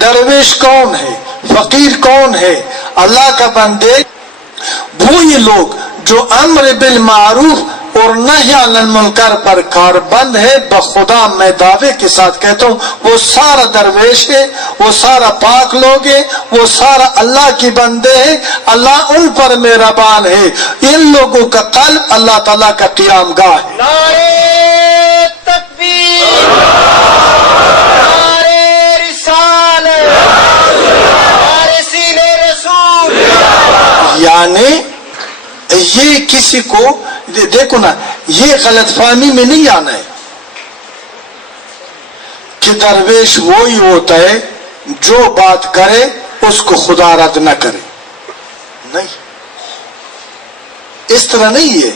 درویش کون ہے، فقیر کون ہے، اللہ کا بندے وہ یہ لوگ جو امر بالمعروف اور نہی عن المنکر پر کاربند ہے. بخدا میں دعوے کے ساتھ کہتا ہوں وہ سارا درویش ہے، وہ سارا پاک لوگ ہے، وہ سارا اللہ کی بندے ہیں. اللہ ان پر مہربان ہے. ان لوگوں کا قلب اللہ تعالیٰ کا قیام گاہ ہے. نعرے تکبیر، نعرے رسالت، نعرے سینے رسول. یعنی یہ کسی کو دیکھو نا، یہ غلط فہمی میں نہیں آنا ہے کہ درویش وہی ہوتا ہے جو بات کرے اس کو خدا رد نہ کرے. نہیں، اس طرح نہیں ہے.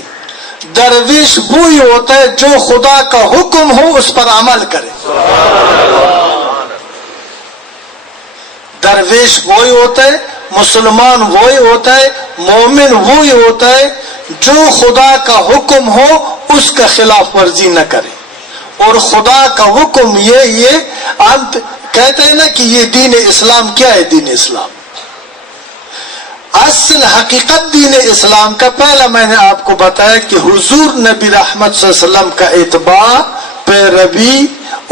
درویش وہی ہوتا ہے جو خدا کا حکم ہو اس پر عمل کرے. درویش وہی ہوتا ہے، مسلمان وہی ہوتا ہے، مومن وہی ہوتا ہے جو خدا کا حکم ہو اس کا خلاف ورزی نہ کرے. اور خدا کا حکم یہ انت کہتے ہیں نا کہ یہ دین اسلام کیا ہے. دین اسلام اصل حقیقت دین اسلام کا پہلا میں نے آپ کو بتایا کہ حضور نبی رحمت صلی اللہ علیہ وسلم کا اتباع، پیروی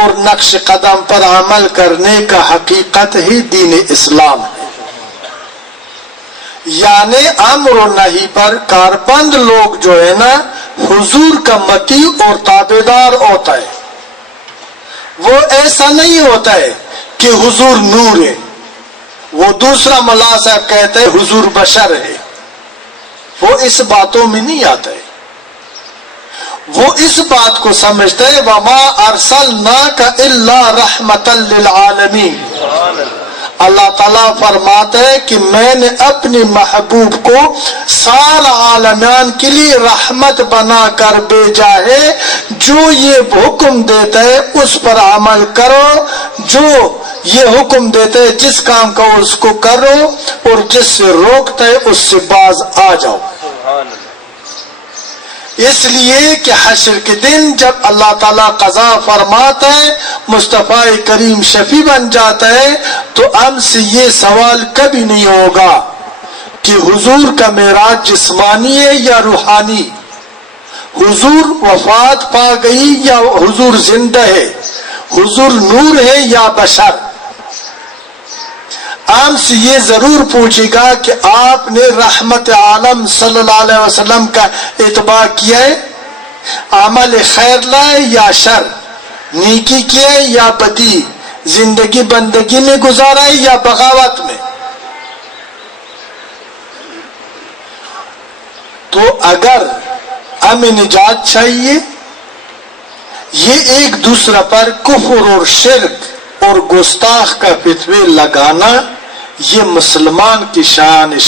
اور نقش قدم پر عمل کرنے کا حقیقت ہی دین اسلام ہے. یعنی امر و نہی پر کاربند لوگ جو ہے نا حضور کا مطیع اور تابعدار ہوتا ہے. وہ ایسا نہیں ہوتا ہے کہ حضور نور ہے. وہ دوسرا ملا صاحب کہتے ہیں حضور بشر ہے. وہ اس باتوں میں نہیں آتا ہے. وہ اس بات کو سمجھتے ہیں وَمَا أَرْسَلْنَاكَ إِلَّا رَحْمَةً لِلْعَالَمِينَ. اللہ تعالیٰ فرماتا ہے کہ میں نے اپنے محبوب کو سارا عالمان کے لیے رحمت بنا کر بھیجا ہے. جو یہ حکم دیتا ہے اس پر عمل کرو، جو یہ حکم دیتا ہے جس کام کا اس کو کرو، اور جس سے روکتا ہے اس سے باز آ جاؤ. اس لیے کہ حشر کے دن جب اللہ تعالیٰ قضا فرماتا ہے، مصطفیٰ کریم شفیع بن جاتا ہے، تو ہم سے یہ سوال کبھی نہیں ہوگا کہ حضور کا معراج جسمانی ہے یا روحانی، حضور وفات پا گئی یا حضور زندہ ہے، حضور نور ہے یا بشر. ہم سے یہ ضرور پوچھے گا کہ آپ نے رحمت عالم صلی اللہ علیہ وسلم کا اتباع کیا ہے، عمل خیر لائے یا شر، نیکی کیا ہے یا بدی، زندگی بندگی میں گزارا ہے یا بغاوت میں. تو اگر ہمیں نجات چاہیے، یہ ایک دوسرے پر کفر اور شرک اور گستاخ کا فتوے لگانا یہ مسلمان کی شان